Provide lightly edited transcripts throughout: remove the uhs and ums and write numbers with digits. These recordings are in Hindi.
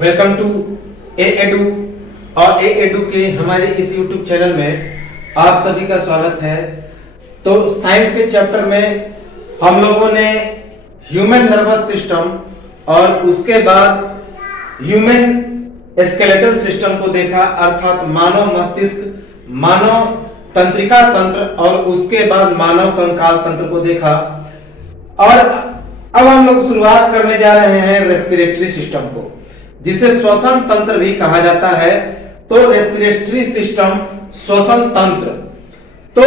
वेलकम टू ए एडू और ए एडू के हमारे इस YouTube चैनल में आप सभी का स्वागत है। तो साइंस के चैप्टर में हम लोगों ने ह्यूमन नर्वस सिस्टम और उसके बाद ह्यूमन स्केलेटल सिस्टम को देखा, अर्थात मानव मस्तिष्क, मानव तंत्रिका तंत्र और उसके बाद मानव कंकाल तंत्र को देखा। और अब हम लोग शुरुआत करने जा रहे हैं रेस्पिरेटरी सिस्टम को, जिसे श्वसन तंत्र भी कहा जाता है। तो रेस्पिरेटरी सिस्टम, श्वसन तंत्र, तो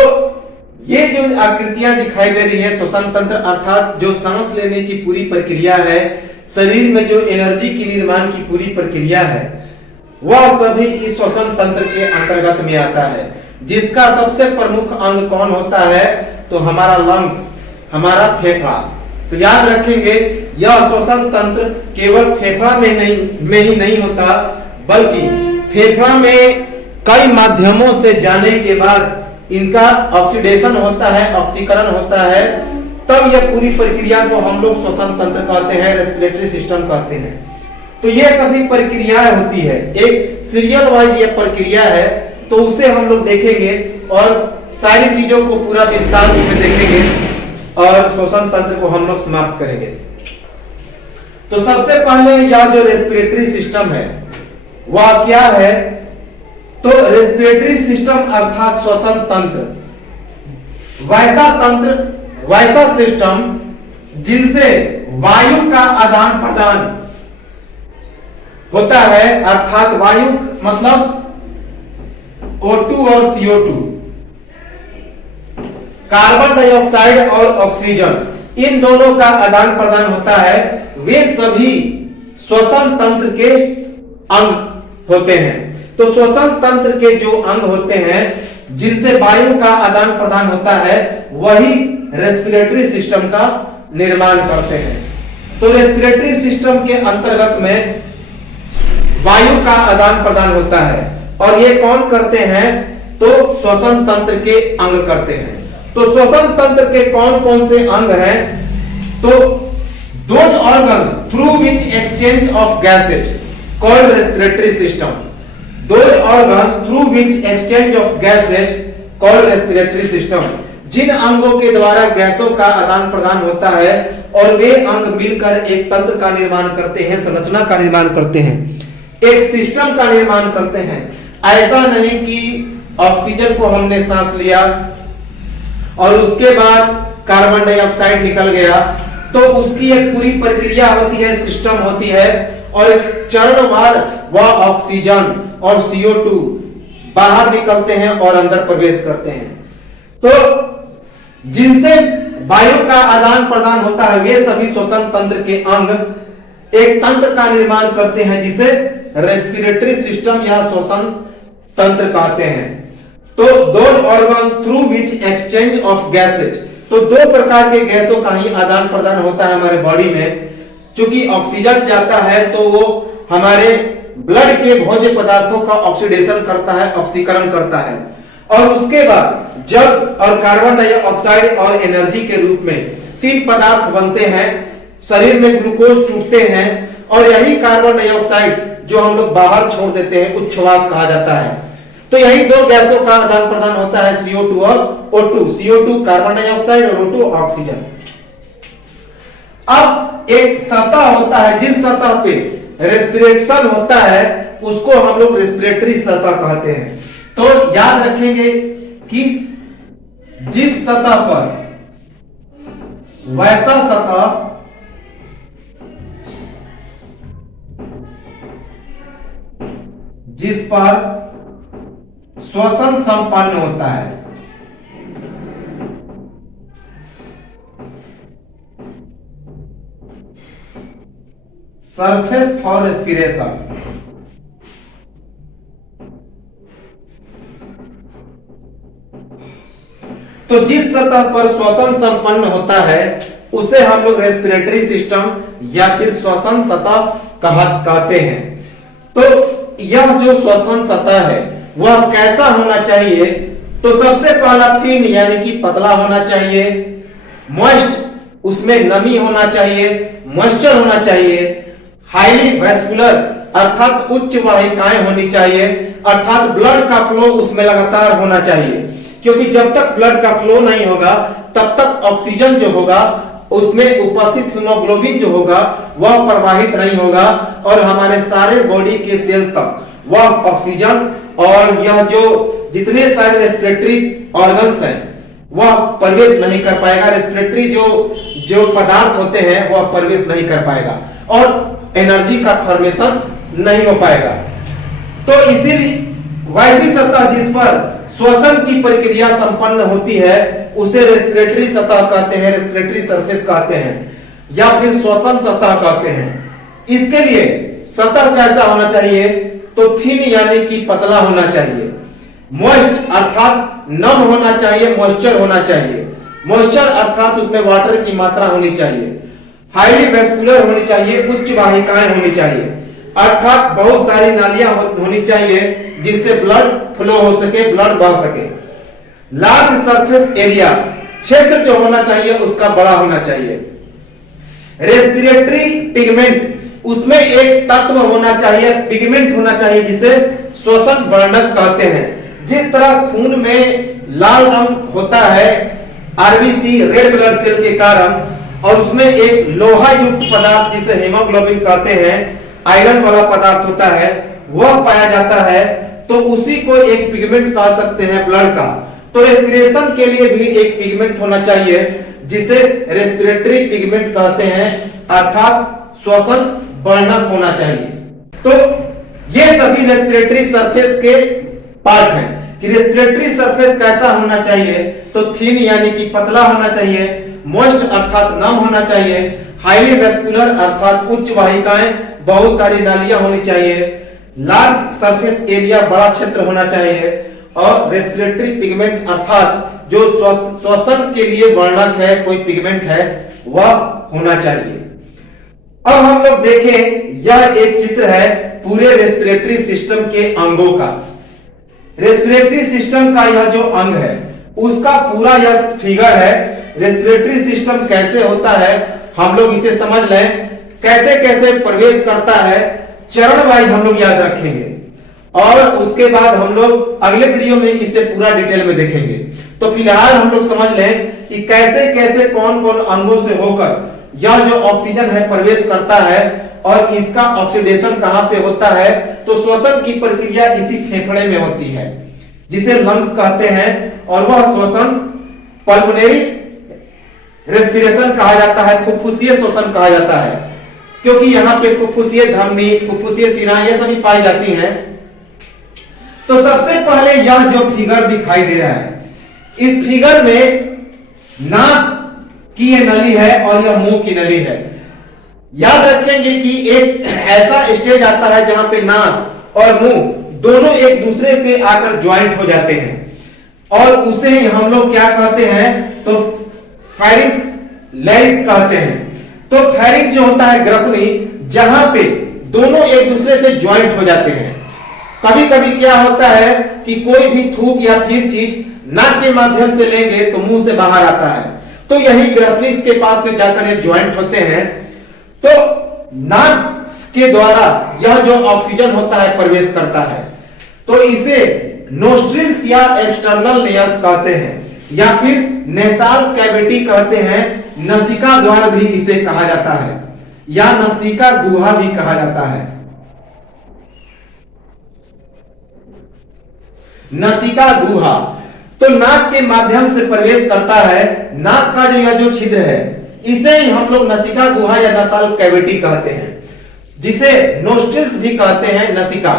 ये जो आकृतियां दिखाई दे रही है श्वसन तंत्र अर्थात जो सांस लेने की पूरी प्रक्रिया है, शरीर में जो एनर्जी की निर्माण की पूरी प्रक्रिया है, वह सभी इस श्वसन तंत्र के अंतर्गत में आता है। जिसका सबसे प्रमुख अंग कौन होता है? तो हमारा लंग्स, हमारा फेफड़ा। तो याद रखेंगे, यह श्वसन तंत्र केवल फेफड़ा में ही नहीं होता, बल्कि फेफड़ा में कई माध्यमों से जाने के बाद इनका ऑक्सीडेशन होता है, ऑक्सीकरण होता है, तब यह पूरी प्रक्रिया को हम लोग श्वसन तंत्र कहते हैं, रेस्पिरेटरी सिस्टम कहते हैं। तो ये सभी प्रक्रियाएं होती है, एक सीरियल वाइज ये प्रक्रिया है, तो उसे हम लोग देखेंगे और सारी चीजों को पूरा विस्तार में देखेंगे और श्वसन तंत्र को हम लोग समाप्त करेंगे। तो सबसे पहले यह जो रेस्पिरेटरी सिस्टम है वह क्या है? तो रेस्पिरेटरी सिस्टम अर्थात श्वसन तंत्र वैसा सिस्टम जिनसे वायु का आदान प्रदान होता है, अर्थात वायु मतलब O2 और CO2, कार्बन डाइऑक्साइड और ऑक्सीजन, इन दोनों का आदान प्रदान होता है। वे सभी श्वसन तंत्र के अंग होते हैं। तो श्वसन तंत्र के जो अंग होते हैं जिनसे वायु का आदान प्रदान होता है, वही रेस्पिरेटरी सिस्टम का निर्माण करते हैं। तो रेस्पिरेटरी सिस्टम के अंतर्गत में वायु का आदान प्रदान होता है और ये कौन करते हैं? तो श्वसन तंत्र के अंग करते हैं। तो श्वसन तंत्र के कौन कौन से अंग हैं? तो those organs through which exchange of gases called respiratory system, those organs through which exchange of gases called respiratory system, जिन अंगों के द्वारा गैसों का आदान प्रदान होता है और वे अंग मिलकर एक तंत्र का निर्माण करते हैं, संरचना का निर्माण करते हैं, एक सिस्टम का निर्माण करते हैं। ऐसा नहीं कि ऑक्सीजन को हमने सांस लिया और उसके बाद कार्बन डाइऑक्साइड निकल गया, तो उसकी एक पूरी प्रक्रिया होती है, सिस्टम होती है, और एक चरणवार वह ऑक्सीजन और CO2 बाहर निकलते हैं और अंदर प्रवेश करते हैं। तो जिनसे वायु का आदान प्रदान होता है वे सभी श्वसन तंत्र के अंग एक तंत्र का निर्माण करते हैं, जिसे रेस्पिरेटरी सिस्टम या श्वसन तंत्र कहते हैं। तो those organs through which exchange of gases, तो दो प्रकार के गैसों का ही आदान प्रदान होता है हमारे बॉडी में। चूंकि ऑक्सीजन जाता है तो वो हमारे ब्लड के भोज्य पदार्थों का ऑक्सीडेशन करता है, ऑक्सीकरण करता है, और उसके बाद जल और कार्बन डाइऑक्साइड और एनर्जी के रूप में तीन पदार्थ बनते हैं, शरीर में ग्लूकोज टूटते हैं, और यही कार्बन डाइऑक्साइड जो हम लोग बाहर छोड़ देते हैं उच्छ्वास कहा जाता है। तो यही दो गैसों का आदान प्रदान होता है, CO2 और O2, CO2 कार्बन डाइऑक्साइड और O2 ऑक्सीजन। अब एक सतह होता है, जिस सतह पे रेस्पिरेशन होता है उसको हम लोग रेस्पिरेटरी सतह कहते हैं। तो याद रखेंगे कि जिस सतह पर वैसा सतह जिस पर श्वसन संपन्न होता है, सरफेस फॉर रेस्पिरेशन, तो जिस सतह पर श्वसन संपन्न होता है उसे हम लोग रेस्पिरेटरी सिस्टम या फिर श्वसन सतह कहते हैं। तो यह जो श्वसन सतह है वह कैसा होना चाहिए? तो सबसे पहला थिन यानी कि पतला होना चाहिए, मॉइस्ट उसमें नमी होना चाहिए, मॉइस्चर होना चाहिए, हाईली वैस्कुलर अर्थात उच्च वाहिकाएं होनी चाहिए, अर्थात ब्लड का फ्लो उसमें लगातार होना चाहिए, क्योंकि जब तक ब्लड का फ्लो नहीं होगा तब तक ऑक्सीजन जो होगा उसमें उपस्थित हीमोग्लोबिन जो होगा वह प्रवाहित नहीं होगा और हमारे सारे बॉडी के सेल तक वह ऑक्सीजन और यह जो जितने सारे रेस्पिरेटरी ऑर्गन्स हैं वह प्रवेश नहीं कर पाएगा, रेस्पिरेटरी जो पदार्थ होते हैं वह प्रवेश नहीं कर पाएगा और एनर्जी का फॉर्मेशन नहीं हो पाएगा। तो इसीलिए वैसी सतह जिस पर श्वसन की प्रक्रिया संपन्न होती है उसे रेस्पिरेटरी सतह कहते हैं, रेस्पिरेटरी सरफेस कहते हैं या फिर श्वसन सतह कहते हैं। इसके लिए सतह कैसा होना चाहिए? तो थिन यानी कि पतला होना चाहिए, मॉइस्ट अर्थात नम होना चाहिए, मॉइस्चर होना चाहिए, मॉइस्चर अर्थात उसमें वाटर की मात्रा होनी चाहिए, हाईली वेस्कुलर होनी चाहिए, उच्च वाहिकाएं होनी चाहिए, अर्थात बहुत सारी नालियां होनी चाहिए जिससे ब्लड फ्लो हो सके, ब्लड बह सके। लार्ज सरफेस एरिया, क्षेत्र जो होना चाहिए उसका बड़ा होना चाहिए। रेस्पिरेटरी पिगमेंट, उसमें एक तत्व होना चाहिए, पिगमेंट होना चाहिए जिसे श्वसन वर्णक कहते हैं। जिस तरह खून में लाल रंग होता है आरबीसी रेड ब्लड सेल के कारण और उसमें एक लोहा युक्त पदार्थ जिसे हीमोग्लोबिन कहते हैं, आयरन वाला पदार्थ होता है, वह पाया जाता है, तो उसी को एक पिगमेंट कह सकते हैं ब्लड का। तो रेस्पिरेशन के लिए भी एक पिगमेंट होना चाहिए जिसे रेस्पिरेटरी पिगमेंट कहते हैं, अर्थात श्वसन वर्णक होना चाहिए। तो ये सभी रेस्पिरेटरी सरफेस के पार्ट हैं कि रेस्पिरेटरी सरफेस कैसा होना चाहिए। तो थिन यानी कि पतला होना चाहिए, मॉइस्ट अर्थात नम होना चाहिए, हाईली वेस्कुलर अर्थात उच्च वाहिकाएं, बहुत सारी नालियां होनी चाहिए, लार्ज सरफेस एरिया, बड़ा क्षेत्र होना चाहिए और रेस्पिरेटरी पिगमेंट अर्थात जो श्वसन के लिए वर्णक है, कोई पिगमेंट है, वह होना चाहिए। अब हम लोग देखें, यह एक चित्र है पूरे रेस्पिरेटरी सिस्टम के अंगों का। रेस्पिरेटरी सिस्टम का यह जो अंग है उसका पूरा यह फिगर है। रेस्पिरेटरी सिस्टम कैसे होता है हम लोग इसे समझ लें, कैसे कैसे प्रवेश करता है, चरण वाइज हम लोग याद रखेंगे और उसके बाद हम लोग अगले वीडियो में इसे पूरा डिटेल में देखेंगे। तो फिलहाल हम लोग समझ लें कि कैसे कैसे कौन कौन अंगों से होकर यह जो ऑक्सीजन है प्रवेश करता है और इसका ऑक्सीडेशन कहां पे होता है। तो श्वसन की प्रक्रिया इसी फेफड़े में होती है जिसे लंग्स कहते हैं और वह श्वसन पल्मोनरी रेस्पिरेशन कहा जाता है, फुफ्फुसीय श्वसन कहा जाता है, क्योंकि यहाँ पे फुफ्फुसीय धमनी, फुफ्फुसीय सिरा ये सभी पाई जाती हैं। तो सबसे पहले यह जो फिगर दिखाई दे रहा है, इस फिगर में नाक की ये नली है और यह मुंह की नली है। याद रखेंगे कि एक ऐसा स्टेज आता है जहां पे नाक और मुंह दोनों एक दूसरे के आकर ज्वाइंट हो जाते हैं और उसे हम लोग क्या कहते हैं, तो फेरिंक्स, लैरिंक्स कहते हैं। तो फेरिंक्स जो होता है ग्रसनी, जहां पे दोनों एक दूसरे से ज्वाइंट हो जाते हैं। कभी कभी क्या होता है कि कोई भी थूक या फिर चीज नाक के माध्यम से लेंगे तो मुंह से बाहर आता है, तो यही ग्रसनी के पास से जाकर ये ज्वाइंट होते हैं। तो नाक के द्वारा यह जो ऑक्सीजन होता है प्रवेश करता है, तो इसे नोस्ट्रिल्स या एक्सटर्नल लेयर्स कहते हैं या फिर नेसाल कैविटी कहते हैं। नसिका द्वार भी इसे कहा जाता है या नसिका गुहा भी कहा जाता है। नसिका गुहा तो नाक के माध्यम से प्रवेश करता है। नाक का यह जो छिद्र है इसे ही हम लोग नसिका गुहा या नसाल कैविटी कहते हैं, जिसे नोस्ट्रिल्स भी कहते हैं, नसिका,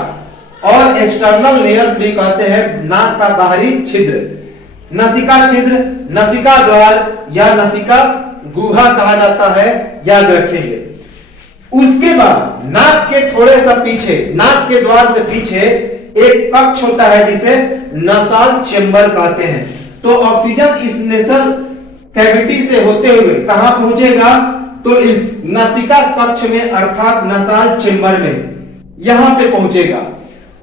और एक्सटर्नल लेयर्स भी कहते हैं, नाक का बाहरी छिद्र। नसिका छिद्र, नसिका द्वार या नसिका गुहा कहा जाता है, याद रखेंगे। उसके बाद नाक के थोड़े सा पीछे, नाक के द्वार से पीछे एक कक्ष होता है जिसे नसाल चेंबर कहते हैं। तो ऑक्सीजन इस नेसल कैविटी से होते हुए कहां पहुंचेगा, तो इस नसिका कक्ष में अर्थात नसाल चेंबर में यहां पे पहुंचेगा।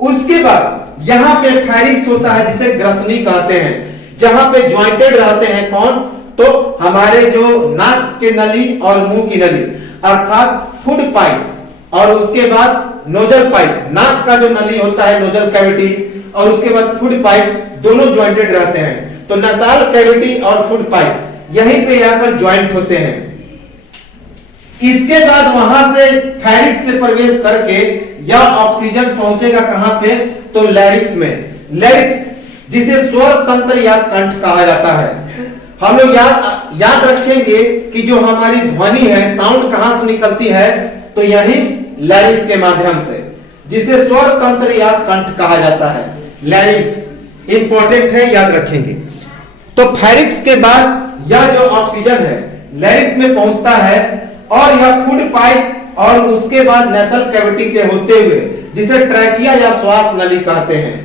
उसके बाद यहां पे फेरिंक्स होता है जिसे ग्रसनी कहते हैं, जहां पे ज्वाइंटेड रहते हैं कौन, तो हमारे जो नाक के नली और मुंह की नली अर्थात फूड पाइप, और उसके बाद नोजल पाइप, नाक का जो नली होता है नोजल कैविटी, और उसके बाद फूड पाइप, दोनों ज्वाइंटेड रहते हैं। तो नसाल कैविटी और फूड पाइप यहीं पे आकर ज्वाइंट होते हैं। इसके बाद वहां से फेरिक्स से प्रवेश करके यह ऑक्सीजन पहुंचेगा कहां पे, तो लैरिक्स में। लैरिक्स जिसे स्वर तंत्र या कंठ कहा जाता है। हम लोग याद रखेंगे कि जो हमारी ध्वनि है, साउंड कहां से निकलती है, तो यही लैरिक्स के माध्यम से, जिसे स्वर तंत्र या कंठ कहा जाता है। लैरिक्स इंपॉर्टेंट है, याद रखेंगे। तो फेरिक्स के बाद यह जो ऑक्सीजन है लैरिक्स में पहुंचता है, और यह फूड पाइप और उसके बाद नेसल कैविटी के होते हुए, जिसे ट्रैचिया या श्वास नली कहते हैं,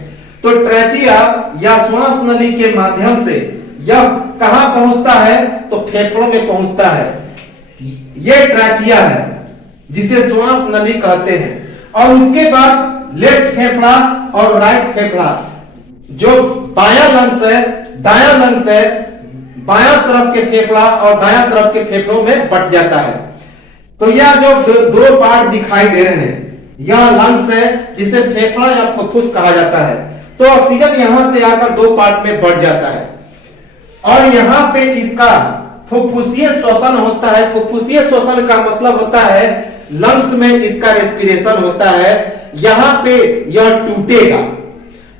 तो ट्रैचिया या श्वास नली के माध्यम से यह कहां पहुंचता है, तो फेफड़ों में पहुंचता है। यह ट्रैचिया है जिसे श्वास नली कहते हैं। और उसके बाद लेफ्ट फेफड़ा और राइट फेफड़ा, जो बायां लंग्स है, दायां लंग्स है, बायां तरफ के फेफड़ा और दायां तरफ के फेफड़ों में बट जाता है। तो यह जो दो पार्ट दिखाई दे रहे हैं, यह लंग्स है जिसे फेफड़ा या फुफ्फुस कहा जाता है। तो ऑक्सीजन यहां से आकर दो पार्ट में बढ़ जाता है, और यहां पे इसका फुफ्फुसीय श्वसन होता है। फुफ्फुसीय श्वसन का मतलब होता है लंग्स में इसका रेस्पिरेशन होता है। यहां पे यह टूटेगा,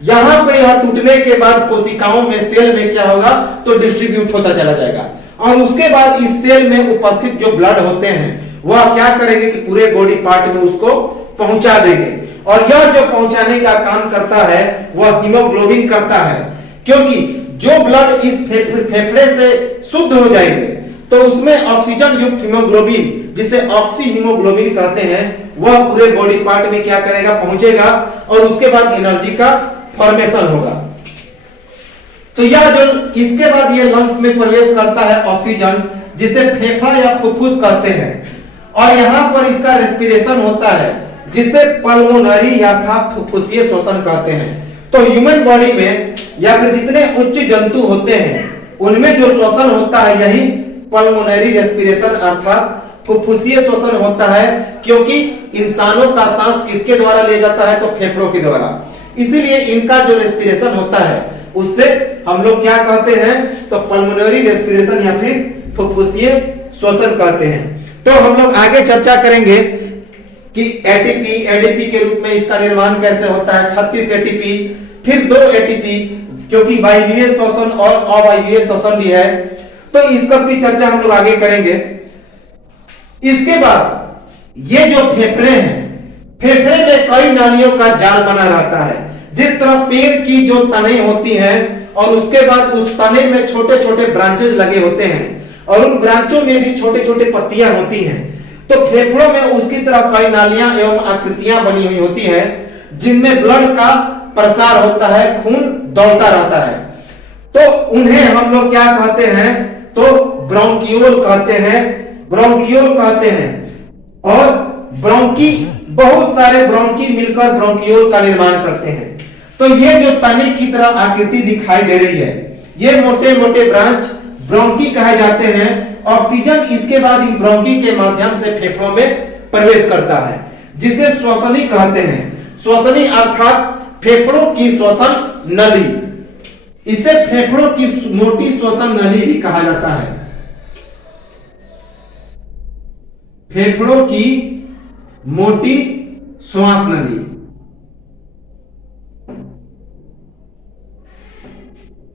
यहां पे यह टूटने के बाद कोशिकाओं में, सेल में क्या होगा, तो डिस्ट्रीब्यूट होता चला जाएगा। और उसके बाद इस सेल में उपस्थित जो ब्लड होते हैं वह क्या करेंगे कि पूरे बॉडी पार्ट में उसको पहुंचा देंगे। और यह जो पहुंचाने का काम करता है वह हीमोग्लोबिन करता है, क्योंकि जो ब्लड इस फेफड़े से शुद्ध हो जाएंगे तो उसमें ऑक्सीजन युक्त हीमोग्लोबिन, जिसे ऑक्सी हीमोग्लोबिन कहते हैं, वह पूरे बॉडी पार्ट में क्या करेगा, पहुंचेगा, और उसके बाद एनर्जी का फॉर्मेशन होगा। तो यह जो इसके बाद ये लंग्स में प्रवेश करता है ऑक्सीजन, जिसे फेफड़ा या फुफ्फुस कहते हैं, और यहां पर इसका रेस्पिरेशन होता है, जिसे पल्मोनरी या फुफ्फुसीय श्वसन कहते हैं। तो ह्यूमन बॉडी में या फिर जितने उच्च जंतु होते हैं उनमें जो श्वसन होता है यही पल्मोनरी रेस्पिरेशन अर्थात फुफ्फुसीय श्वसन होता है, क्योंकि इंसानों का सांस किसके द्वारा लिया जाता है, तो फेफड़ों के द्वारा। इसीलिए इनका जो रेस्पिरेशन होता है उससे हम लोग क्या कहते हैं, तो पल्मोनरी रेस्पिरेशन या फिर फुफ्फुसीय श्वसन कहते हैं। तो हम लोग आगे चर्चा करेंगे कि एटीपी, एडीपी के रूप में इसका निर्माण कैसे होता है। 36 एटीपी, फिर 2 एटीपी, क्योंकि वायवीय श्वसन और अवायवीय श्वसन भी है, तो इस सब की चर्चा हम लोग आगे करेंगे। इसके बाद ये जो फेफड़े हैं, फेफड़े में कई नालियों का जाल बना रहता है। जिस तरह पेड़ की जो तने होती हैं और उसके बाद उस तने में छोटे छोटे ब्रांचेस लगे होते हैं और उन ब्रांचों में भी छोटे छोटे पत्तियां होती हैं, तो फेफड़ों में उसकी तरह कई नालियां एवं आकृतियां बनी हुई होती हैं जिनमें ब्लड का प्रसार होता है, खून दौड़ता रहता है। तो उन्हें हम लोग क्या कहते हैं, तो ब्रोंकियोल कहते हैं, ब्रोंकियोल कहते हैं। और ब्रोंकी, बहुत सारे ब्रोंकी मिलकर ब्रोंकियोल का निर्माण करते हैं। तो ये जो तने की तरह आकृति दिखाई दे रही है, ये मोटे मोटे ब्रांच ब्रोंकी कहे जाते हैं। ऑक्सीजन इसके बाद इन ब्रोंकी के माध्यम से फेफड़ों में प्रवेश करता है, जिसे श्वसनी कहते हैं। श्वसनी अर्थात फेफड़ों की श्वसन नली, इसे फेफड़ों की मोटी श्वसन नली भी कहा जाता है। फेफड़ों की मोटी श्वास नली।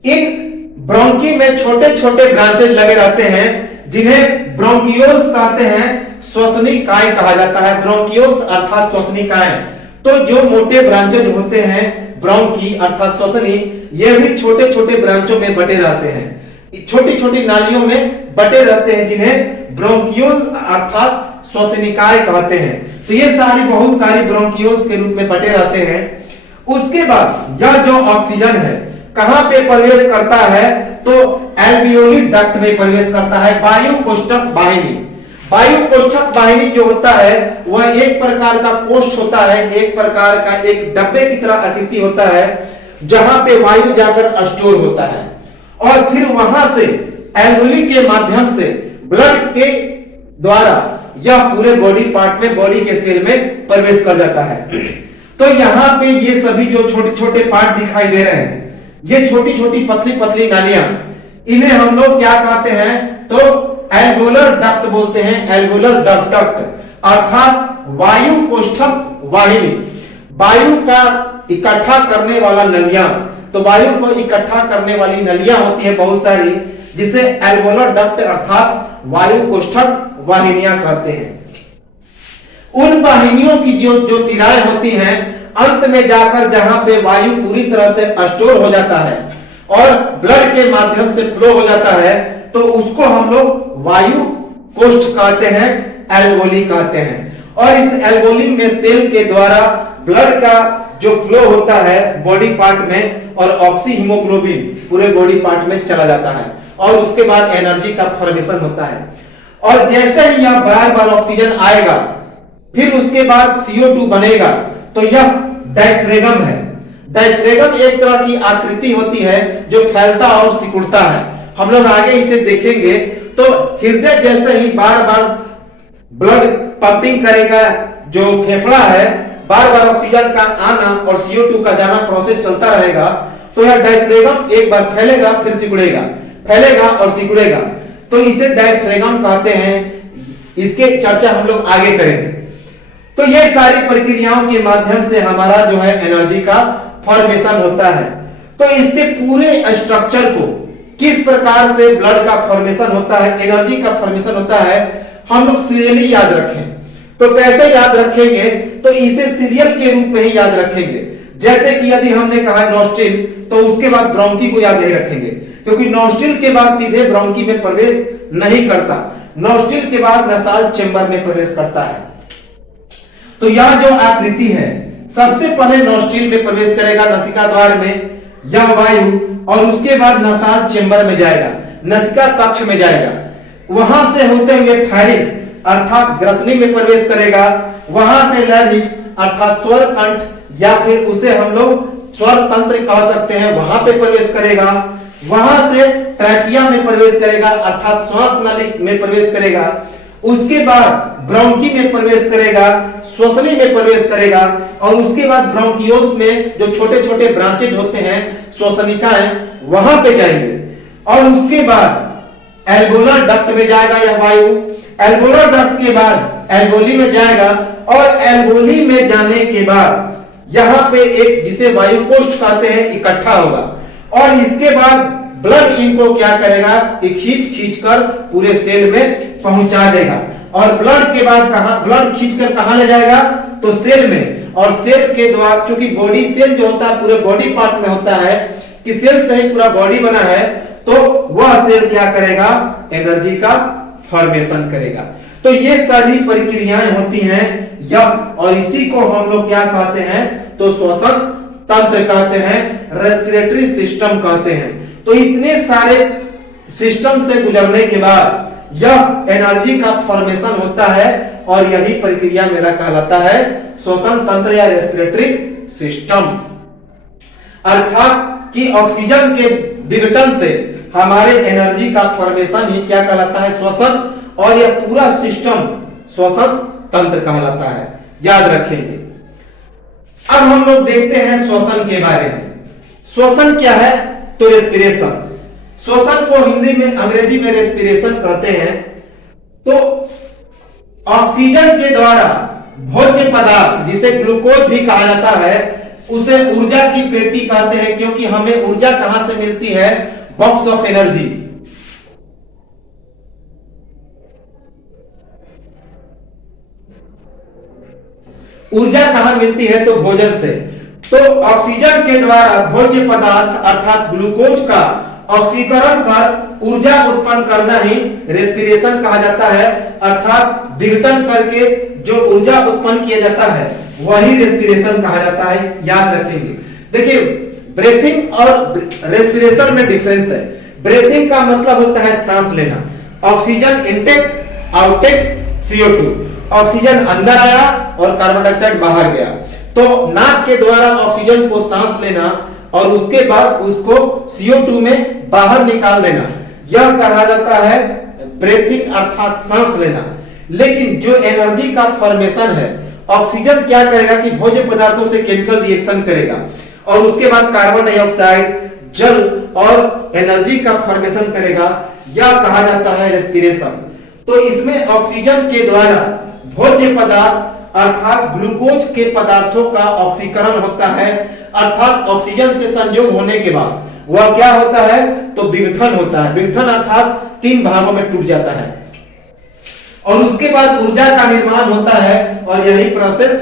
इन ब्रोंकी में छोटे छोटे ब्रांचेस लगे रहते हैं जिन्हें ब्रोंकियोल्स कहते हैं, श्वसनिकाएं कहा जाता है। ब्रोंकियोल्स अर्थात श्वसनिकाएं। तो जो मोटे ब्रांचेज होते हैं ब्रोंकी अर्थात श्वसनी, ये भी छोटे छोटे ब्रांचों में बटे रहते हैं, छोटी छोटी नालियों में बटे रहते हैं, जिन्हें ब्रोंकियोल अर्थात श्वसनिकाएं कहते हैं। तो ये सारी बहुत सारी ब्रोंकियोल्स के रूप में बटे रहते हैं। उसके बाद यह जो ऑक्सीजन है कहां पे प्रवेश करता है, तो एल्वियोली डक्ट में प्रवेश करता है। वायु कोष्ठक वाहिनी, वायु कोष्ठक वाहिनी जो होता है वह एक प्रकार का कोष्ठ होता है, एक प्रकार का एक डब्बे की तरह आकृति होता है, जहां पे वायु जाकर स्टोर होता है और फिर वहां से एल्वियोली के माध्यम से ब्लड के द्वारा यह पूरे बॉडी पार्ट में, बॉडी के सेल में प्रवेश कर जाता है। तो यहाँ पे ये सभी जो छोटे छोटे पार्ट दिखाई दे रहे हैं, ये छोटी छोटी पतली पतली नालियां, इन्हें हम लोग क्या कहते हैं, तो एल्वोलर डक्ट बोलते हैं, एल्वोलर डक्ट, अर्थात वायु कोष्ठक वाहिनी, वायु का इकट्ठा करने वाला नलियां। तो वायु को इकट्ठा करने वाली नलियां होती है बहुत सारी, जिसे एल्वोलर डक्ट अर्थात वायु कोष्ठक वाहिनियां कहते हैं। उन वाहिनियों की जो शिराएं होती हैं, अंत में जाकर जहां पे वायु पूरी तरह से स्टोर हो जाता है और ब्लड के माध्यम से फ्लो हो जाता है, तो उसको हम लोग वायु कोष्ठ कहते हैं, एल्वोली कहते हैं। और इस एल्वोली में सेल के द्वारा ब्लड का जो फ्लो होता है बॉडी पार्ट में, और ऑक्सी हीमोग्लोबिन पूरे बॉडी पार्ट में चला जाता है, और उसके बाद एनर्जी का फॉर्मेशन होता है। और जैसे ही यह बार बार ऑक्सीजन आएगा, फिर उसके बाद CO2 बनेगा, तो यह डायफ्रेगम है। डायफ्रेगम एक तरह की आकृति होती है जो फैलता और सिकुड़ता है, हम लोग आगे इसे देखेंगे। तो हृदय जैसे ही बार बार ब्लड पंपिंग करेगा, जो फेफड़ा है, बार बार ऑक्सीजन का आना और CO2 का जाना प्रोसेस चलता रहेगा, तो यह डायफ्रेगम एक बार फैलेगा फिर सिकुड़ेगा, फैलेगा और सिकुड़ेगा, तो इसे डायफ्रेगम कहते हैं। इसके चर्चा हम लोग आगे करेंगे। तो ये सारी प्रक्रियाओं के माध्यम से हमारा जो है एनर्जी का फॉर्मेशन होता है। तो इसके पूरे स्ट्रक्चर को, किस प्रकार से ब्लड का फॉर्मेशन होता है, एनर्जी का फॉर्मेशन होता है, हम लोग सीरियली याद रखें। तो कैसे याद रखेंगे, तो इसे सीरियल के रूप में ही याद रखेंगे। जैसे कि यदि हमने कहा नॉस्ट्रिल, तो उसके बाद ब्रोंकी को याद नहीं रखेंगे, क्योंकि नॉस्ट्रिल के बाद सीधे ब्रोंकी में प्रवेश नहीं करता, नॉस्ट्रिल के बाद नसाल चेंबर में प्रवेश करता है। तो यह जो आकृति है, सबसे पहले नॉस्ट्रिल में प्रवेश करेगा, नसिका द्वार में यह वायु, और उसके बाद नसाल चेंबर में जाएगा, नसिका कक्ष में जाएगा, वहां से होते हुए फायरिंग्स अर्थात ग्रसनी में प्रवेश करेगा, वहां से लैरिंक्स अर्थात स्वर कंठ, या फिर उसे हम लोग स्वर तंत्र कह सकते हैं, वहां पे प्रवेश करेगा, वहां से ट्रैचिया में प्रवेश करेगा अर्थात श्वास नली में प्रवेश करेगा, उसके बाद ब्रोंकी में प्रवेश करेगा, श्वसनी में प्रवेश करेगा, और उसके बाद ब्रोंकियोल्स में जो छोटे छोटे ब्रांचेज होते हैं, श्वसनिकाएं, वहां पे जाएंगे, और उसके बाद एल्वोलर डक्ट में जाएगा यह वायु, एल्वोलर डक्ट के बाद एल्वोली में जाएगा, और एल्वोली में जाने के बाद यहां पे एक, जिसे वायु कोष्ठ कहते हैं, इकट्ठा होगा, और इसके बाद ब्लड इनको क्या करेगा कि खींच कर पूरे सेल में पहुंचा देगा, और ब्लड के बाद कहां, ब्लड खींचकर कहां ले जाएगा, तो सेल में, और सेल के द्वारा, चूंकि बॉडी सेल जो होता है पूरे बॉडी पार्ट में होता है, कि सेल से ही पूरा बॉडी बना है, तो वह सेल क्या करेगा, एनर्जी का फॉर्मेशन करेगा। तो ये सारी प्रक्रियाएं होती हैं यह, और इसी को हम लोग क्या कहते हैं, तो श्वसन तंत्र कहते हैं, रेस्पिरेटरी सिस्टम कहते हैं। तो इतने सारे सिस्टम से गुजरने के बाद यह एनर्जी का फॉर्मेशन होता है, और यही प्रक्रिया मेरा कहलाता है श्वसन तंत्र या रेस्पिरेटरी सिस्टम। अर्थात कि ऑक्सीजन के विघटन से हमारे एनर्जी का फॉर्मेशन ही क्या कहलाता है, श्वसन, और यह पूरा सिस्टम श्वसन तंत्र कहलाता है, याद रखेंगे। अब हम लोग देखते हैं श्वसन के बारे में। श्वसन क्या है, तो रेस्पिरेशन। श्वसन को हिंदी में, अंग्रेजी में रेस्पिरेशन कहते हैं। तो ऑक्सीजन के द्वारा भोज्य पदार्थ, जिसे ग्लूकोज भी कहा जाता है, उसे ऊर्जा की पेटी कहते हैं, क्योंकि हमें ऊर्जा कहां से मिलती है, बॉक्स ऑफ एनर्जी। ऊर्जा कहां मिलती है, तो भोजन से। तो ऑक्सीजन के द्वारा भोज्य पदार्थ अर्थात ग्लूकोज का ऑक्सीकरण कर ऊर्जा उत्पन्न करना ही रेस्पिरेशन कहा जाता है, अर्थात विघटन करके जो ऊर्जा उत्पन्न किया जाता है वही रेस्पिरेशन कहा जाता है, याद रखेंगे। देखिए, ब्रीथिंग और रेस्पिरेशन में डिफरेंस है। ब्रीथिंग का मतलब होता है सांस लेना, oxygen intake outtake, CO2, oxygen अंदर आया और कार्बन डाइऑक्साइड बाहर गया। तो नाक के द्वारा ऑक्सीजन को सांस लेना और उसके बाद उसको CO2 में बाहर निकाल देना, यह कहा जाता है ब्रीथिंग अर्थात सांस लेना। लेकिन जो एनर्जी का फॉर्मेशन है, ऑक्सीजन क्या करेगा कि भोज्य पदार्थों से केमिकल रिएक्शन करेगा और उसके बाद कार्बन डाइऑक्साइड, जल और एनर्जी का फॉर्मेशन करेगा। यह कहा जाता है रेस्पिरेशन। तो इसमें ऑक्सीजन के द्वारा भोज्य पदार्थ अर्थात ग्लूकोज के पदार्थों का ऑक्सीकरण होता है, अर्थात ऑक्सीजन से संयोग होने के बाद वह क्या होता है तो विघटन होता है। विघटन अर्थात 3 भागों में टूट जाता है और उसके बाद ऊर्जा का निर्माण होता है और यही प्रोसेस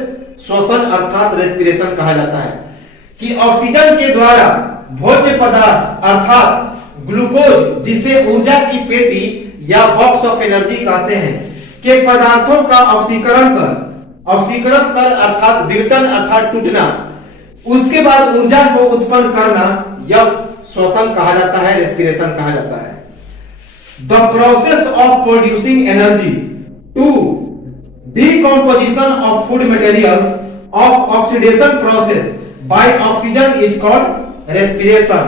श्वसन अर्थात रेस्पिरेशन कहा जाता है कि ऑक्सीजन के द्वारा भोज्य पदार्थ अर्थात ग्लूकोज, जिसे ऊर्जा की पेटी या बॉक्स ऑफ एनर्जी कहते हैं, के पदार्थों का ऑक्सीकरण कर अर्थात विघटन अर्थात टूटना, उसके बाद ऊर्जा को उत्पन्न करना, यह श्वसन कहा जाता है, रेस्पिरेशन कहा जाता है। The process of producing energy to decomposition of food materials of oxidation process by oxygen is called respiration।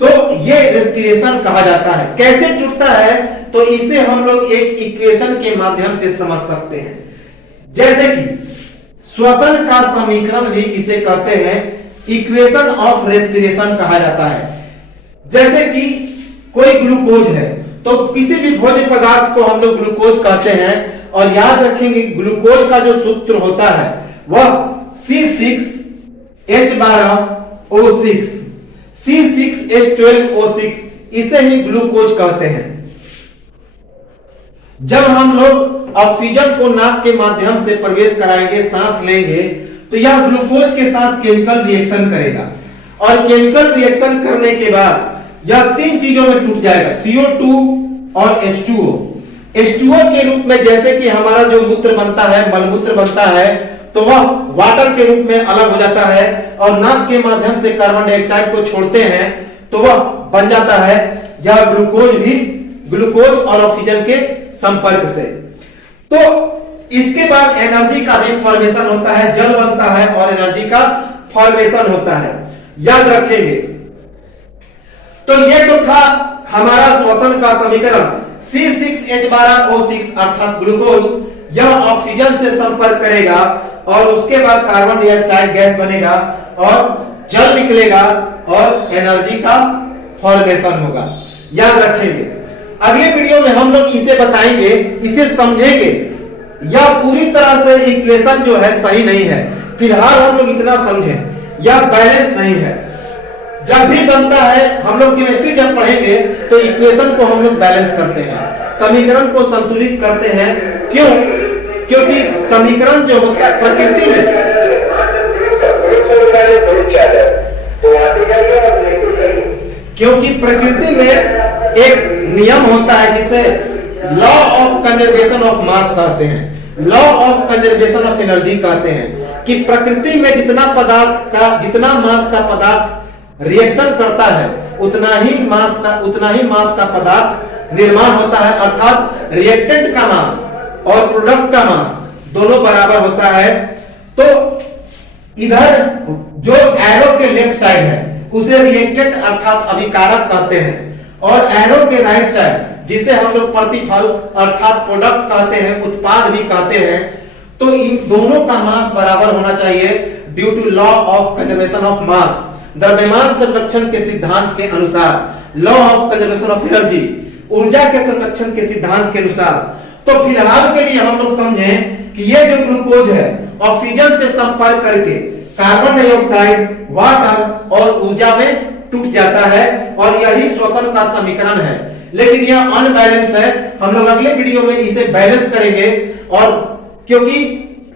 तो ये रेस्पिरेशन कहा जाता है। कैसे टूटता है तो इसे हम लोग एक इक्वेशन के माध्यम से समझ सकते हैं, जैसे कि श्वसन का समीकरण भी इसे कहते हैं, इक्वेशन ऑफ रेस्पिरेशन कहा जाता है। जैसे कि कोई ग्लूकोज है तो किसी भी भोज्य पदार्थ को हम लोग ग्लूकोज कहते हैं और याद रखेंगे ग्लूकोज का जो सूत्र होता है वह C6H12O6 C6H12O6, इसे ही ग्लूकोज कहते हैं। जब हम लोग ऑक्सीजन को नाक के माध्यम से प्रवेश कराएंगे, सांस लेंगे, तो यह ग्लूकोज के साथ केमिकल रिएक्शन करेगा और केमिकल रिएक्शन करने के बाद यह 3 चीजों में टूट जाएगा, CO2 और H2O। H2O के रूप में जैसे कि हमारा जो मूत्र बनता है, मलमूत्र बनता है, तो वह वाटर के रूप में अलग हो जाता है और नाक के माध्यम से कार्बन डाइऑक्साइड को छोड़ते हैं तो वह बन जाता है यह ग्लूकोज भी ग्लूकोज और ऑक्सीजन के संपर्क से। तो इसके बाद एनर्जी का भी फॉर्मेशन होता है, जल बनता है और एनर्जी का फॉर्मेशन होता है, याद रखेंगे। तो ये तो था हमारा श्वसन का समीकरण C6H12O6 अर्थात ग्लूकोज, यह ऑक्सीजन से संपर्क करेगा और उसके बाद कार्बन डाइऑक्साइड गैस बनेगा और जल निकलेगा और एनर्जी का फॉर्मेशन होगा, याद रखेंगे। अगले वीडियो में हम लोग इसे बताएंगे, इसे समझेंगे। यह पूरी तरह से इक्वेशन जो है सही नहीं है, फिलहाल हम लोग इतना समझें, यह बैलेंस नहीं है। जब भी बनता है, हम लोग केमिस्ट्री जब पढ़ेंगे तो इक्वेशन को हम लोग बैलेंस करते हैं, समीकरण को संतुलित करते हैं। क्यों? क्योंकि समीकरण जो होता है प्रकृति में, क्योंकि प्रकृति में एक नियम होता है जिसे लॉ ऑफ कंजर्वेशन ऑफ मास कहते हैं, law of conservation of energy कहते हैं कि प्रकृति में जितना मास का पदार्थ रिएक्शन करता है उतना ही मास का पदार्थ निर्माण होता है, अर्थात रिएक्टेंट का मास और प्रोडक्ट का मास दोनों बराबर होता है। तो इधर जो एरो के लेफ्ट साइड है उसे रिएक्टेंट अर्थात अभिकारक कहते हैं और एरो के राइट साइड जिसे हम लोग प्रतिफल अर्थात प्रोडक्ट कहते हैं, उत्पाद भी कहते हैं। तो इन दोनों का मास बराबर होना चाहिए due to law of conservation of mass, द्रव्यमान संरक्षण के सिद्धांत के अनुसार, law of conservation of energy, ऊर्जा के संरक्षण के सिद्धांत के अनुसार। तो फिलहाल के लिए हम लोग समझें कि ये जो ग्लूकोज है ऑक्सीजन से संपर्क करके कार्बन डाइऑक्साइड, वाटर और ऊर्जा में टूट जाता है और यही श्वसन का समीकरण है, लेकिन यह अनबैलेंस है। हम लोग अगले वीडियो में इसे बैलेंस करेंगे। और क्योंकि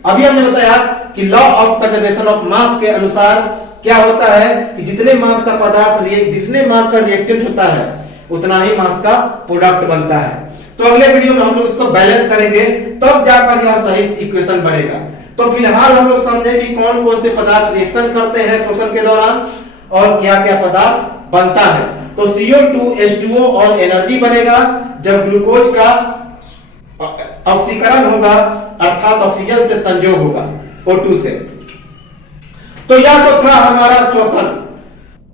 अभी हमने बताया कि लॉ ऑफ कंजर्वेशन ऑफ मास के अनुसार क्या होता है कि जितने मास का पदार्थ जितने मास का रिएक्टेंट होता है उतना ही मास का प्रोडक्ट बनता है। तो अगले वीडियो में हम लोग उसको बैलेंस करेंगे, तब जाकर यह सही इक्वेशन बनेगा। तो फिलहाल हम लोग समझे कि कौन कौन से पदार्थ रिएक्शन करते हैं श्वसन के दौरान और क्या क्या पदार्थ बनता है। तो CO2, H2O और एनर्जी बनेगा जब ग्लूकोज का ऑक्सीकरण होगा अर्थात ऑक्सीजन से संयोग होगा O2 से। तो यह तो था हमारा श्वसन।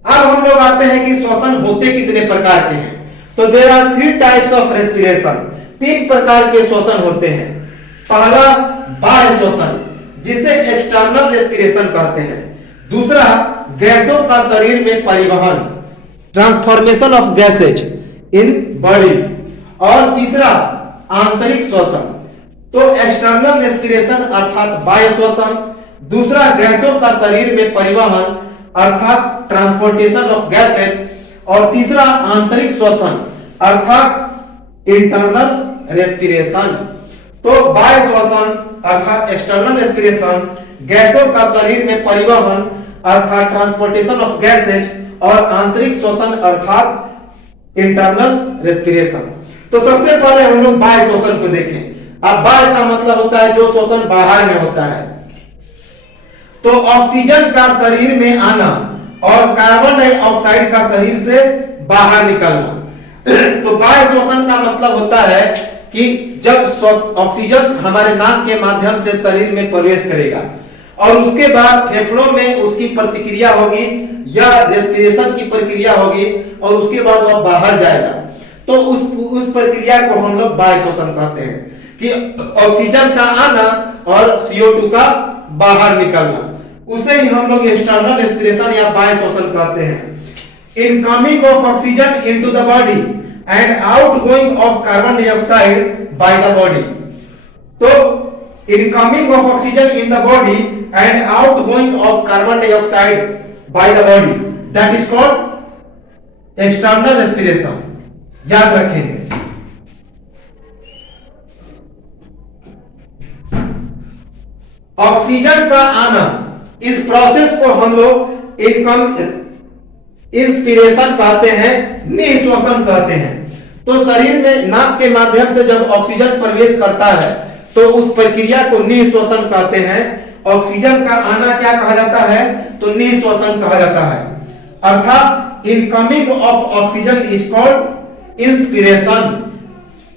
अब हम लोग आते हैं कि श्वसन होते कितने प्रकार के हैं। तो there are 3 types of respiration. तीन प्रकार के श्वसन होते हैं। पहला बाह्य श्वसन, जिसे एक्सटर्नल रेस्पिरेशन कहते हैं। दूसरा गैसों का शरीर में परिवहन, transformation of gases in body. और तीसरा आंतरिक श्वसन। तो एक्सटर्नल रेस्पिरेशन अर्थात बाह्य श्वसन, दूसरा गैसों का शरीर में परिवहन अर्थात ट्रांसपोर्टेशन ऑफ गैसेज, और तीसरा आंतरिक श्वसन अर्थात इंटरनल रेस्पिरेशन। तो बाह्य श्वसन अर्थात एक्सटर्नल रेस्पिरेशन, गैसों का शरीर में परिवहन अर्थात ट्रांसपोर्टेशन ऑफ गैसेज, और आंतरिक श्वसन अर्थात इंटरनल रेस्पिरेशन। तो सबसे पहले हम लोग बाह्य श्वसन को देखें। अब बाह्य का मतलब होता है जो श्वसन बाहर में होता है। तो ऑक्सीजन का शरीर में आना और कार्बन डाइऑक्साइड का शरीर से बाहर निकलना। तो बाह्य श्वसन का मतलब होता है कि जब ऑक्सीजन हमारे नाक के माध्यम से शरीर में प्रवेश करेगा और उसके बाद फेफड़ों में उसकी प्रतिक्रिया होगी या रेस्पिरेशन की प्रक्रिया होगी और उसके बाद वह बाहर जाएगा, तो उस प्रक्रिया को हम लोग बाह्य श्वसन कहते हैं कि ऑक्सीजन का आना और CO2 का बाहर निकलना, उसे ही हम लोग एक्सटर्नल रेस्पिरेशन या बाह्य श्वसन कहते हैं। Incoming of oxygen into the body and outgoing of carbon dioxide by the body. तो incoming of oxygen in the body and outgoing of carbon dioxide by the body, that is called external respiration. याद रखेंगे। ऑक्सीजन का आना, इस प्रोसेस को हम लोग इंस्पिरेशन कहते हैं, निःश्वसन कहते हैं। तो शरीर में नाक के माध्यम से जब ऑक्सीजन प्रवेश करता है तो उस प्रक्रिया को निःश्वसन कहते हैं। ऑक्सीजन का आना क्या कहा जाता है? तो निःश्वसन कहा जाता है। अर्थात incoming of oxygen is called inspiration.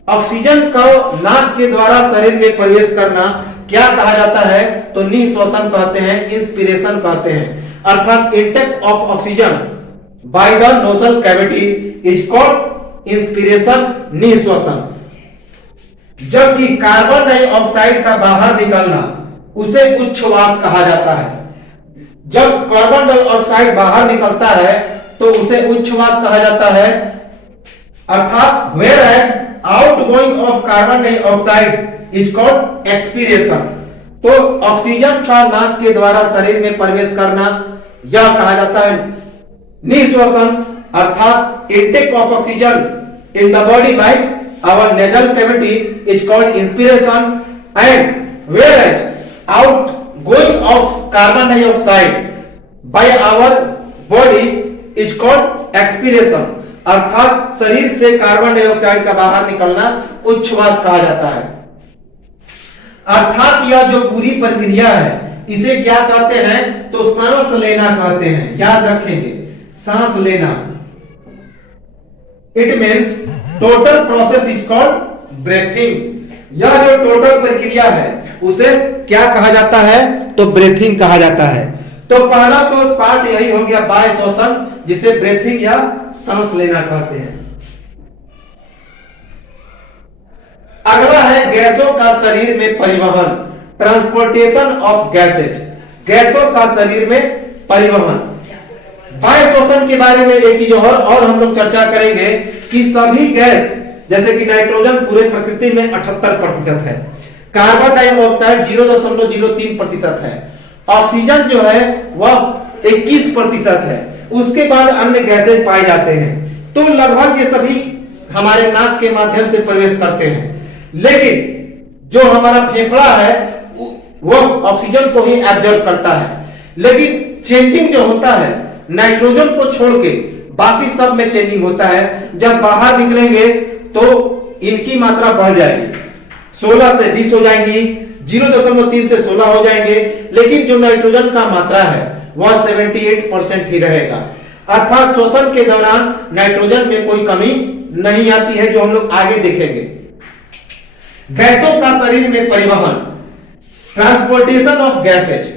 Oxygen को नाक के द्वारा शरीर में प्रवेश करना क्या कहा जाता है? तो निःश्वसन कहते हैं, इंस्पिरेशन कहते हैं। अर्थात intake of oxygen by the nasal cavity is called inspiration, निःश्वसन। जबकि कार्बन डाइऑक्साइड का बाहर निकलना उसे उच्छ्वास कहा जाता है। जब कार्बन डाइऑक्साइड बाहर निकलता है तो उसे उच्छ्वास कहा जाता है। अर्थात whereas outgoing of carbon dioxide is called expiration. तो ऑक्सीजन का नाक के द्वारा शरीर में प्रवेश करना यह कहा जाता है निःश्वसन। अर्थात intake of oxygen in the body by our nasal cavity is called inspiration and whereas outgoing of carbon dioxide by our body is called expiration. अर्थात शरीर से कार्बन डाइऑक्साइड का बाहर निकलना उच्छ्वास कहा जाता है। अर्थात यह जो पूरी प्रक्रिया है इसे क्या कहते हैं? तो सांस लेना कहते हैं। याद रखेंगे, सांस लेना। It means total process is called breathing. यह जो टोटल प्रक्रिया है उसे क्या कहा जाता है? तो ब्रीथिंग कहा जाता है। तो पहला तो पार्ट यही हो गया बाह्य श्वसन, जिसे ब्रीथिंग या सांस लेना कहते हैं। अगला है गैसों का शरीर में परिवहन, ट्रांसपोर्टेशन ऑफ गैसेज। गैसों का शरीर में परिवहन। बाह्य श्वसन के बारे में एक चीज और हम लोग चर्चा करेंगे कि सभी गैस जैसे कि नाइट्रोजन पूरे प्रकृति में 78% है, कार्बन डाइऑक्साइड 0.03% है, ऑक्सीजन जो है वह 21% है, उसके बाद अन्य गैसेज पाए जाते हैं। तो लगभग ये सभी हमारे नाक के माध्यम से प्रवेश करते हैं। लेकिन जो हमारा फेफड़ा है वह ऑक्सीजन को ही एब्जॉर्ब करता है। लेकिन चेंजिंग जो होता है नाइट्रोजन को छोड़ के बाकी सब में चेंजिंग होता है। जब बाहर निकलेंगे तो इनकी मात्रा बढ़ जाएगी, 16 से 20 हो जाएंगी, 0.3 से 16 हो जाएंगे। लेकिन जो नाइट्रोजन का मात्रा है वह 78% ही रहेगा। अर्थात श्वसन के दौरान नाइट्रोजन में कोई कमी नहीं आती है, जो हम लोग आगे देखेंगे। गैसों का शरीर में परिवहन, ट्रांसपोर्टेशन ऑफ गैसेज।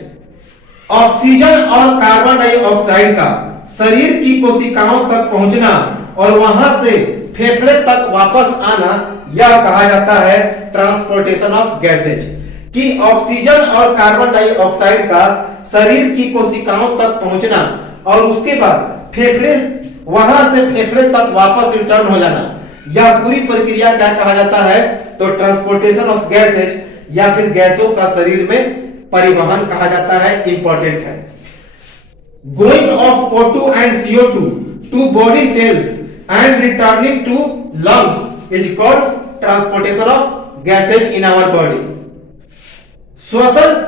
ऑक्सीजन और कार्बन डाइऑक्साइड का शरीर की कोशिकाओं तक पहुंचना और वहां से फेफड़े तक वापस आना, यह कहा जाता है ट्रांसपोर्टेशन ऑफ गैसेज, कि ऑक्सीजन और कार्बन डाइऑक्साइड का शरीर की कोशिकाओं तक पहुंचना और उसके बाद फेफड़े, वहां से फेफड़े तक वापस रिटर्न हो जाना, यह पूरी प्रक्रिया क्या कहा जाता है? तो ट्रांसपोर्टेशन ऑफ गैसेज या फिर गैसों का शरीर में परिवहन कहा जाता है, इंपॉर्टेंट है। Going of O2 and CO2 to body cells and returning to lungs is called transportation of gases in our body. श्वसन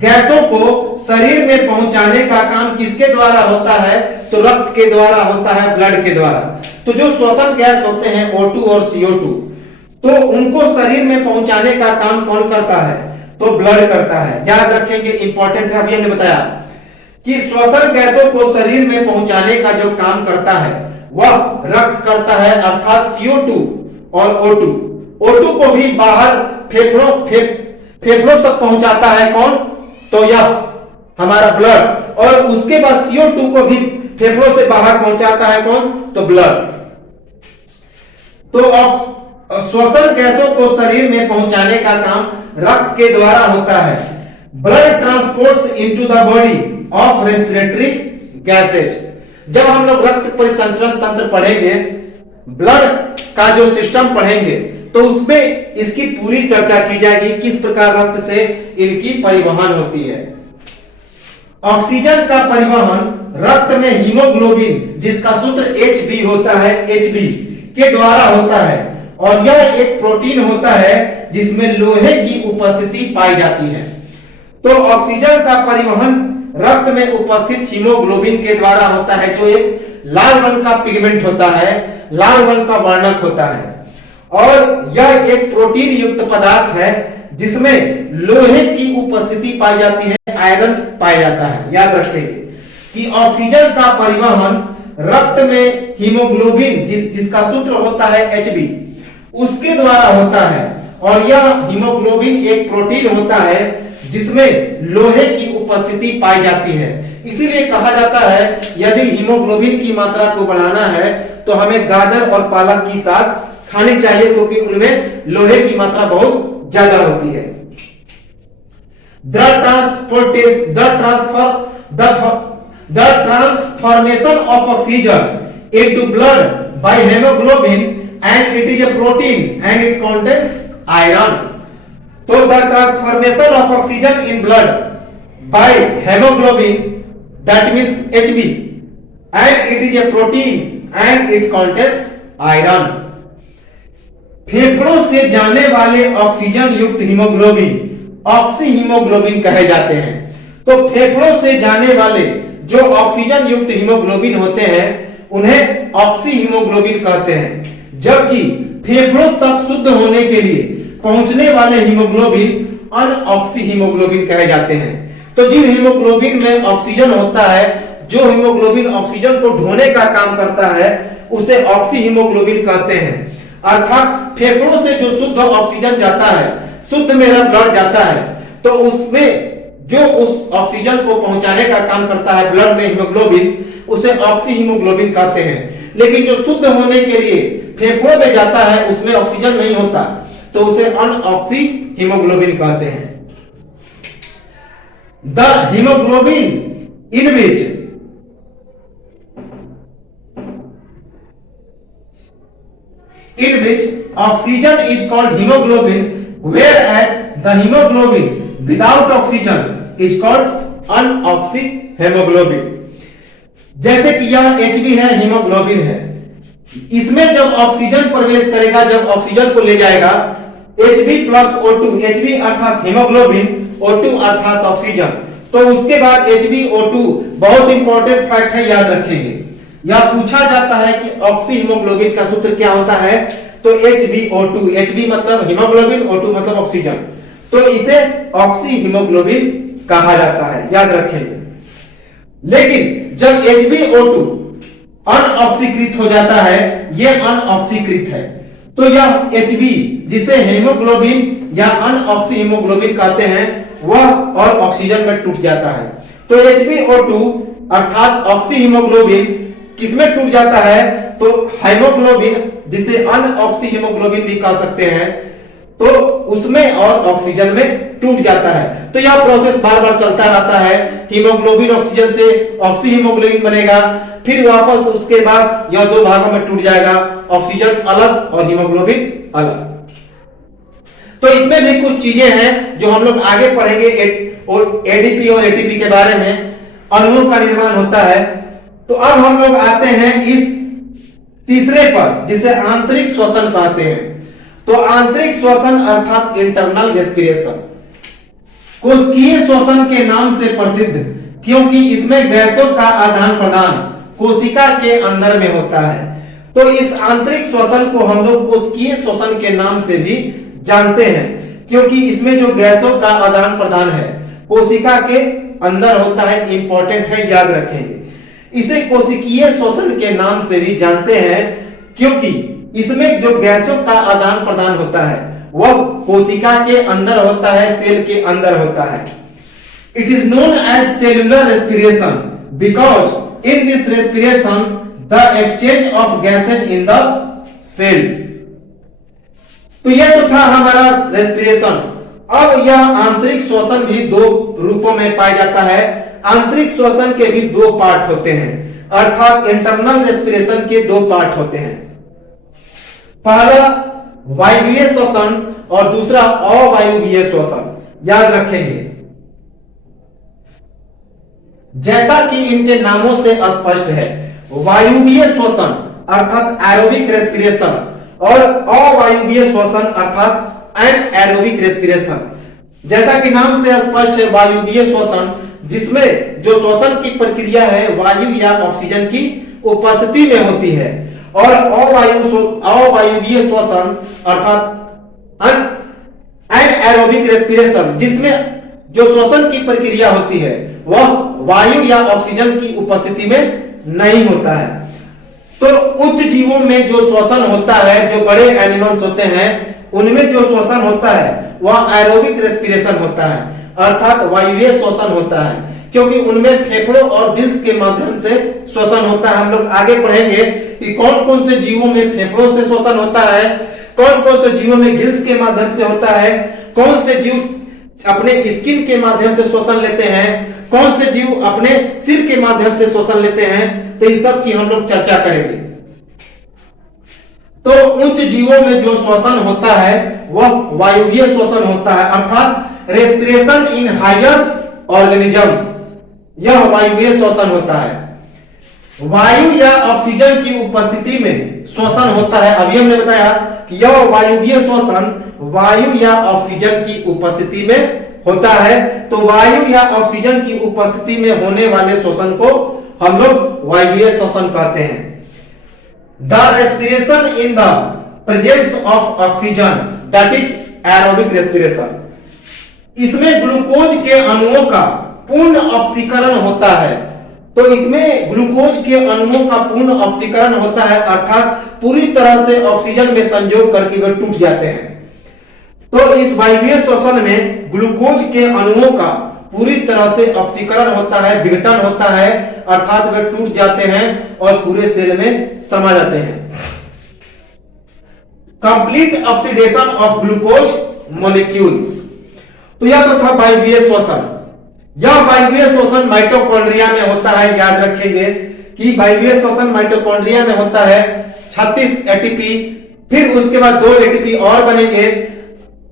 गैसों को शरीर में पहुंचाने का काम किसके द्वारा होता है? तो रक्त के द्वारा होता है, ब्लड के द्वारा। तो जो श्वसन गैस होते हैं O2 और CO2, तो उनको शरीर में पहुंचाने का काम कौन करता है? तो ब्लड करता है। याद रखेंगे, इंपॉर्टेंट है। अभी हमने बताया कि श्वसन गैसों को शरीर में पहुंचाने का जो काम करता है वह रक्त करता है, अर्थात CO2 और O2। O2 को भी बाहर फेफड़ों तक पहुंचाता है कौन? तो यह हमारा ब्लड। और उसके बाद CO2 को भी फेफड़ों से बाहर पहुंचाता है कौन? तो ब्लड। तो श्वसन गैसों को शरीर में पहुंचाने का काम रक्त के द्वारा होता है। Blood transports into the body of respiratory gases. जब हम लोग रक्त परिसंचरण तंत्र पढ़ेंगे, ब्लड का जो सिस्टम पढ़ेंगे, तो उसमें इसकी पूरी चर्चा की जाएगी, किस प्रकार रक्त से इनकी परिवहन होती है। ऑक्सीजन का परिवहन रक्त में हीमोग्लोबिन, जिसका सूत्र Hb होता है, Hb के द्वारा होता है। और यह एक प्रोटीन होता है जिसमें लोहे की उपस्थिति पाई जाती है। तो ऑक्सीजन का परिवहन रक्त में उपस्थित हीमोग्लोबिन के द्वारा होता है, जो एक लाल रंग का पिगमेंट होता है, लाल रंग का वर्णक होता है। और यह एक प्रोटीन युक्त पदार्थ है जिसमें लोहे की उपस्थिति पाई जाती है, आयरन पाया जाता है। याद रखेंगे कि ऑक्सीजन का परिवहन रक्त में हीमोग्लोबिन, जिसका सूत्र होता है Hb, उसके द्वारा होता है। और यह हीमोग्लोबिन एक प्रोटीन होता है जिसमें लोहे की उपस्थिति पाई जाती है। इसीलिए कहा जाता है यदि हीमोग्लोबिन की मात्रा को बढ़ाना है तो हमें गाजर और पालक की साग खानी चाहिए, क्योंकि उनमें लोहे की मात्रा बहुत ज्यादा होती है। The transformation of oxygen into blood by hemoglobin, and it is a protein and it contains iron. So the transformation of oxygen in blood by hemoglobin, that means Hb, and it is a protein and it contains iron. फेफड़ों से जाने वाले ऑक्सीजन युक्त हीमोग्लोबिन ऑक्सी हीमोग्लोबिन कहे जाते हैं। तो फेफड़ों से जाने वाले जो ऑक्सीजन युक्त हीमोग्लोबिन होते हैं उन्हें ऑक्सी हीमोग्लोबिन कहते हैं, जबकि फेफड़ों तक शुद्ध होने के लिए पहुंचने वाले हीमोग्लोबिन अनऑक्सी हीमोग्लोबिन कहे जाते हैं। तो जिन हीमोग्लोबिन में ऑक्सीजन होता है, जो हीमोग्लोबिन ऑक्सीजन को ढोने का काम करता है, उसे ऑक्सी हीमोग्लोबिन कहते हैं। अर्थात फेफड़ों से जो शुद्ध ऑक्सीजन जाता है, शुद्ध मेरा ब्लड जाता है, तो उसमें जो उस ऑक्सीजन को पहुंचाने का काम करता है ब्लड में हीमोग्लोबिन, उसे ऑक्सी हीमोग्लोबिन कहते हैं। लेकिन जो शुद्ध होने के लिए फेफड़ों में जाता है उसमें ऑक्सीजन नहीं होता, तो उसे अनऑक्सी हीमोग्लोबिन कहते हैं। The haemoglobin in which oxygen is called hemoglobin, whereas the hemoglobin without oxygen is called अनऑक्सी hemoglobin। जैसे कि यह Hb है, हीमोग्लोबिन है, इसमें जब ऑक्सीजन प्रवेश करेगा, जब ऑक्सीजन को ले जाएगा, Hb प्लस O2, Hb अर्थात हीमोग्लोबिन, O2 अर्थात ऑक्सीजन, तो उसके बाद HbO2 बहुत इंपॉर्टेंट फैक्ट है, याद रखेंगे। यह पूछा जाता है कि ऑक्सी हीमोग्लोबिन का सूत्र क्या होता है, तो HbO2, Hb मतलब हीमोग्लोबिन, O2 मतलब ऑक्सीजन, तो इसे ऑक्सी हीमोग्लोबिन कहा जाता है, याद रखेंगे। लेकिन जब HbO2 अनऑक्सीकृत हो जाता है, यह अनऑक्सीकृत है, तो यह Hb जिसे हीमोग्लोबिन या अनऑक्सी हीमोग्लोबिन कहते हैं, वह और ऑक्सीजन में टूट जाता है। तो HbO2 अर्थात ऑक्सी हीमोग्लोबिन किसमें टूट जाता है, तो हीमोग्लोबिन, जिसे अनऑक्सी हीमोग्लोबिन भी कह सकते हैं, तो उसमें और ऑक्सीजन में टूट जाता है। तो यह प्रोसेस बार बार चलता रहता है। हीमोग्लोबिन ऑक्सीजन से ऑक्सी हीमोग्लोबिन बनेगा, फिर वापस उसके बाद यह दो भागों में टूट जाएगा, ऑक्सीजन अलग और हीमोग्लोबिन अलग। तो इसमें भी कुछ चीजें हैं जो हम लोग आगे पढ़ेंगे, एडीपी और एटीपी के बारे में, अणुओं का निर्माण होता है। तो अब हम लोग आते हैं इस तीसरे पर, जिसे आंतरिक श्वसन कहते हैं। तो आंतरिक श्वसन अर्थात इंटरनल रेस्पिरेशन कोशिकीय श्वसन के नाम से प्रसिद्ध, क्योंकि इसमें गैसों का आदान प्रदान कोशिका के अंदर में होता है। तो इस आंतरिक श्वसन को हम लोग कोशिकीय श्वसन के नाम से भी जानते हैं, क्योंकि इसमें जो गैसों का आदान प्रदान है कोशिका के अंदर होता है। इंपॉर्टेंट है, याद रखेंगे। इसे कोशिकीय श्वसन के नाम से भी जानते हैं, क्योंकि इसमें जो गैसों का आदान प्रदान होता है वह कोशिका के अंदर होता है, सेल के अंदर होता है। It is known as cellular respiration because in this respiration the exchange of gases in the cell. तो यह तो था हमारा रेस्पिरेशन। अब यह आंतरिक श्वसन भी दो रूपों में पाया जाता है। आंतरिक श्वसन के भी दो पार्ट होते हैं, अर्थात इंटरनल रेस्पिरेशन के दो पार्ट होते हैं। पहला वायवीय श्वसन और दूसरा अवायवीय श्वसन, याद रखेंगे। जैसा कि इनके नामों से स्पष्ट है, वायवीय श्वसन अर्थात एरोबिक रेस्पिरेशन और अवायवीय श्वसन अर्थात एनएरोबिक रेस्पिरेशन। जैसा कि नाम से स्पष्ट है, वायवीय श्वसन जिसमें जो श्वसन की प्रक्रिया है वायु या ऑक्सीजन की उपस्थिति में होती है, और अवायवीय श्वसन अर्थात एनएरोबिक रेस्पिरेशन जिसमें जो श्वसन की प्रक्रिया होती है वह वायु या ऑक्सीजन की उपस्थिति में नहीं होता है। तो उच्च जीवों में जो श्वसन होता है, जो बड़े एनिमल्स होते हैं, उनमें जो श्वसन होता है वह एरोबिक रेस्पिरेशन होता है, अर्थात वायुवीय श्वसन होता है, क्योंकि उनमें फेफड़ों और दिल्स के माध्यम से श्वसन होता है। हम लोग आगे पढ़ेंगे कि कौन कौन से जीवों में फेफड़ों से श्वसन होता है, कौन कौन से जीवों में गिल्स के माध्यम से होता है, कौन से जीव अपने स्किन के माध्यम से श्वसन लेते हैं, कौन से जीव अपने सिर के माध्यम से श्वसन लेते हैं। तो इन सब की हम लोग चर्चा करेंगे। तो उच्च जीवों में जो श्वसन होता है वह वायुवीय श्वसन होता है, अर्थात रेस्पिरेशन इन हायर ऑर्गेनिज्म, यह वायुवीय श्वसन होता है। वायु या ऑक्सीजन की उपस्थिति में श्वसन होता है। अभी हमने बताया कि यह वायुवीय श्वसन वायु या ऑक्सीजन की उपस्थिति में होता है। तो वायु या ऑक्सीजन की उपस्थिति में होने वाले श्वसन को हम लोग वायुवीय श्वसन कहते हैं। The respiration in the presence of oxygen that is aerobic respiration. इसमें ग्लूकोज के अणुओं का पूर्ण ऑक्सीकरण होता है। तो इसमें ग्लूकोज के अणुओं का पूर्ण ऑक्सीकरण होता है, अर्थात पूरी तरह से ऑक्सीजन में संयोग करके वे टूट जाते हैं। तो इस वायुवीय श्वसन में ग्लूकोज के अणुओं का पूरी तरह से ऑक्सीकरण होता है, विघटन होता है, अर्थात वे टूट जाते हैं और पूरे सेल में समा जाते हैं। Complete oxidation of glucose molecules. तो यह तो था वायुवीय श्वसन। यह वायुवीय श्वसन माइटोकॉन्ड्रिया में होता है। याद रखेंगे कि वायुवीय श्वसन माइटोकॉन्ड्रिया में होता है। 36 एटीपी, फिर उसके बाद 2 एटीपी और बनेंगे,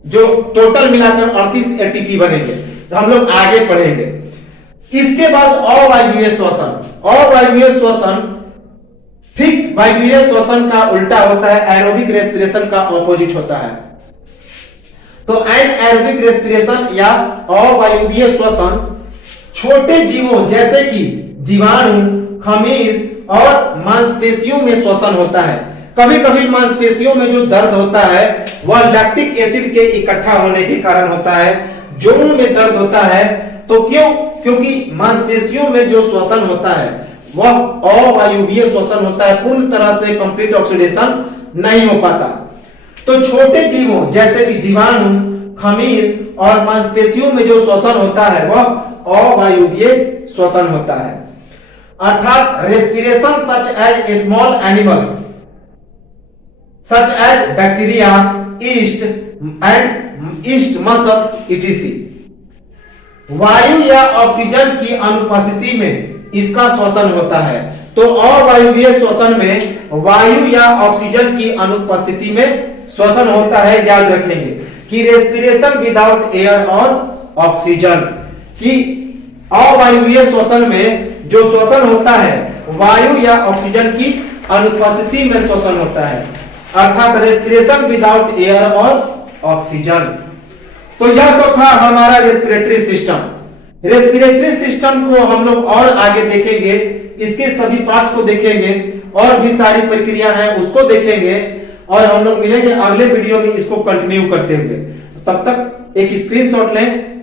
जो टोटल मिलाकर 38 एटीपी बनेंगे। तो हम लोग आगे पढ़ेंगे। इसके बाद अवायवीय श्वसन। अवायवीय श्वसन ठीक वायुवीय श्वसन का उल्टा होता है, एरोबिक रेस्पिरेशन का ऑपोजिट होता है। तो एनएरोबिक रेस्पिरेशन या अवायुवीय श्वसन छोटे जीवों जैसे कि जीवाणु, खमीर और मांसपेशियों में श्वसन होता है। कभी कभी मांसपेशियों में जो दर्द होता है वह लैक्टिक एसिड के इकट्ठा होने के कारण होता है। जोड़ों में दर्द होता है तो क्यों? क्योंकि मांसपेशियों में जो श्वसन होता है वह अवायुवीय श्वसन होता है, पूर्ण तरह से कंप्लीट ऑक्सीडेशन नहीं हो पाता। तो छोटे जीवों जैसे कि जीवाणु, खमीर और मांसपेशियों में जो श्वसन होता है वह अवायुवीय श्वसन होता है। अर्थात respiration such as small animals such as bacteria, yeast and yeast muscles etc. वायु या ऑक्सीजन की अनुपस्थिति में इसका श्वसन होता है। तो अवायवीय श्वसन में वायु या ऑक्सीजन की अनुपस्थिति में श्वसन होता है। याद रखेंगे कि रेस्पिरेशन विदाउट एयर और ऑक्सीजन, कि अवायवीय श्वसन में जो श्वसन होता है वायु या ऑक्सीजन की अनुपस्थिति में श्वसन होता है, अर्थात रेस्पिरेशन विदाउट एयर और ऑक्सीजन। तो यह तो था हमारा रेस्पिरेटरी सिस्टम। रेस्पिरेटरी सिस्टम को हम लोग और आगे देखेंगे, इसके सभी पार्ट्स को देखेंगे और भी सारी प्रक्रिया है उसको देखेंगे और हम लोग मिलेंगे अगले वीडियो में इसको कंटिन्यू करते हुए। तब तक एक स्क्रीनशॉट लें